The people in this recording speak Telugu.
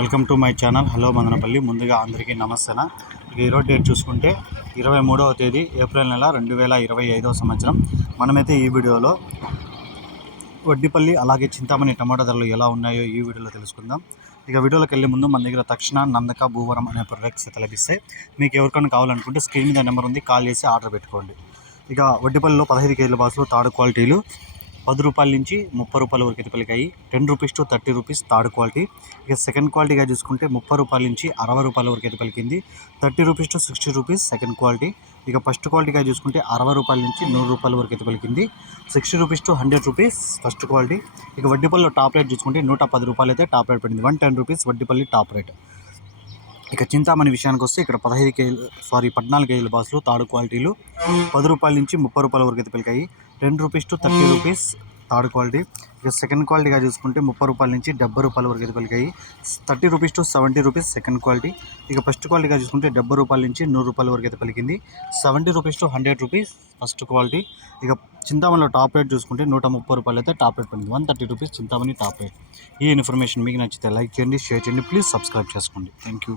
Welcome to my channel. Hello Madanapalle. ముందుగా అందరికీ నమస్తేనా. ఇక ఈరోజు డేట్ చూసుకుంటే ఇరవై మూడవ తేదీ ఏప్రిల్ నెల రెండు వేల ఇరవై ఐదవ సంవత్సరం. మనమైతే ఈ వీడియోలో వడ్డిపల్లి అలాగే చింతామణి టమాటా ధరలు ఎలా ఉన్నాయో ఈ వీడియోలో తెలుసుకుందాం. ఇక వీడియోలోకి వెళ్ళే ముందు మన దగ్గర తక్షణ నందక భూవరం అనే ప్రొడక్ట్స్ అయితే లభిస్తాయి. మీకు ఎవరికైనా కావాలనుకుంటే స్క్రీన్ మీద నెంబర్ ఉంది కాల్ చేసి ఆర్డర్ పెట్టుకోండి. ఇక వడ్డిపల్లిలో పదహైదు కేజీల బాసులు తాడు క్వాలిటీలు. పది రూపాయల నుంచి ముప్పై రూపాయల వరకు అయితే పలికాయి. Ten rupees to thirty rupees third quality. ఇక సెకండ్ క్వాలిటీగా చూసుకుంటే ముప్పై రూపాయల నుంచి అరవై రూపాయల వరకు అయితే పలికింది. Thirty rupees to sixty rupees second quality. ఇక ఫస్ట్ క్వాలిటీగా చూసుకుంటే అరవై రూపాయల నుంచి నూరు రూపాయల వరకు అయితే పలికింది. Sixty rupees to hundred rupees first quality. ఇక వడ్డీపల్లిలో టాప్ రేట్ చూసుకుంటే నూట పది రూపాయలు అయితే టాప్ రేట్ పడింది. One ten rupees Vaddipalli top rate. ఇక చింతామణి విషయానికి వస్తే ఇక్కడ పదహైదు కేజీలు సారీ పద్నాలుగు కేజీల బాసులు తాడు క్వాలిటీలు. పది రూపాయల నుంచి ముప్పై రూపాయల వరకు అయితే పలికాయి ten rupees to thirty rupees third quality. ఇక సెకండ్ క్వాలిటీగా చూసుకుంటే ముప్పై రూపాయల నుంచి డెబ్బై రూపాయల వరకు అయితే పలికాయి thirty rupees to seventy rupees second quality. ఇక ఫస్ట్ క్వాలిటీగా చూసుకుంటే డెబ్బై రూపాయల నుంచి నూరు రూపాయల వరకు అయితే పలికింది seventy rupees to hundred rupees first quality. ఇక చింతామణిలో టాప్ రేట్ చూసుకుంటే నూట ముప్పై రూపాయలు అయితే టాప్ రేట్ పడింది one thirty rupees Chintamani top rate. ఈ ఇన్ఫర్మేషన్ మీకు నచ్చితే లైక్ చేయండి షేర్ చేయండి ప్లీజ్ సబ్స్క్రైబ్ చేసుకోండి. Thank you.